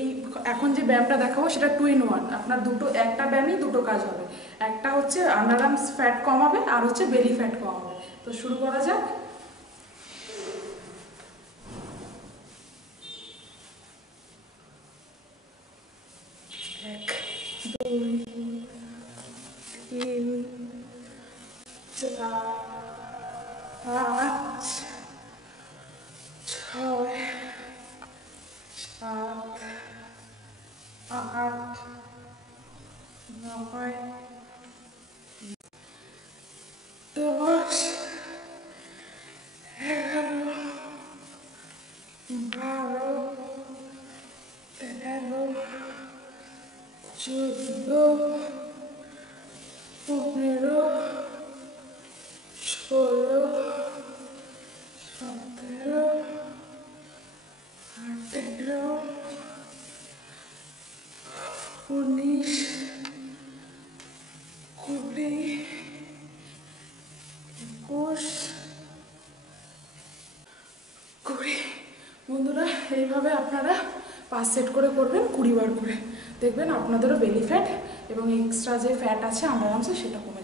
এই এখন যে ব্যায়ামটা দেখাবো সেটা 2 in 1, আপনার একটা ব্যায়ামই দুটো কাজ হবে। একটা হচ্ছে আন্ডার আর্মস ফ্যাট কমাবে আর হচ্ছে বেলি ফ্যাট কমাবে। তো শুরু করা যাক। এক, দুই, তিন, চার, পাঁচ, ছয়, সাত, আট, নয়, 10, 11, 12, 13, 14, 15, 16, 17, 18, 19, 20, 21, 20। বন্ধুরা, এইভাবে আপনারা 5 সেট করে করবেন 20 বার করে। দেখবেন আপনাদেরও বেলি ফ্যাট এবং এক্সট্রা যে ফ্যাট আছে আন্ডার আর্মসে সেটা কমে যাবে।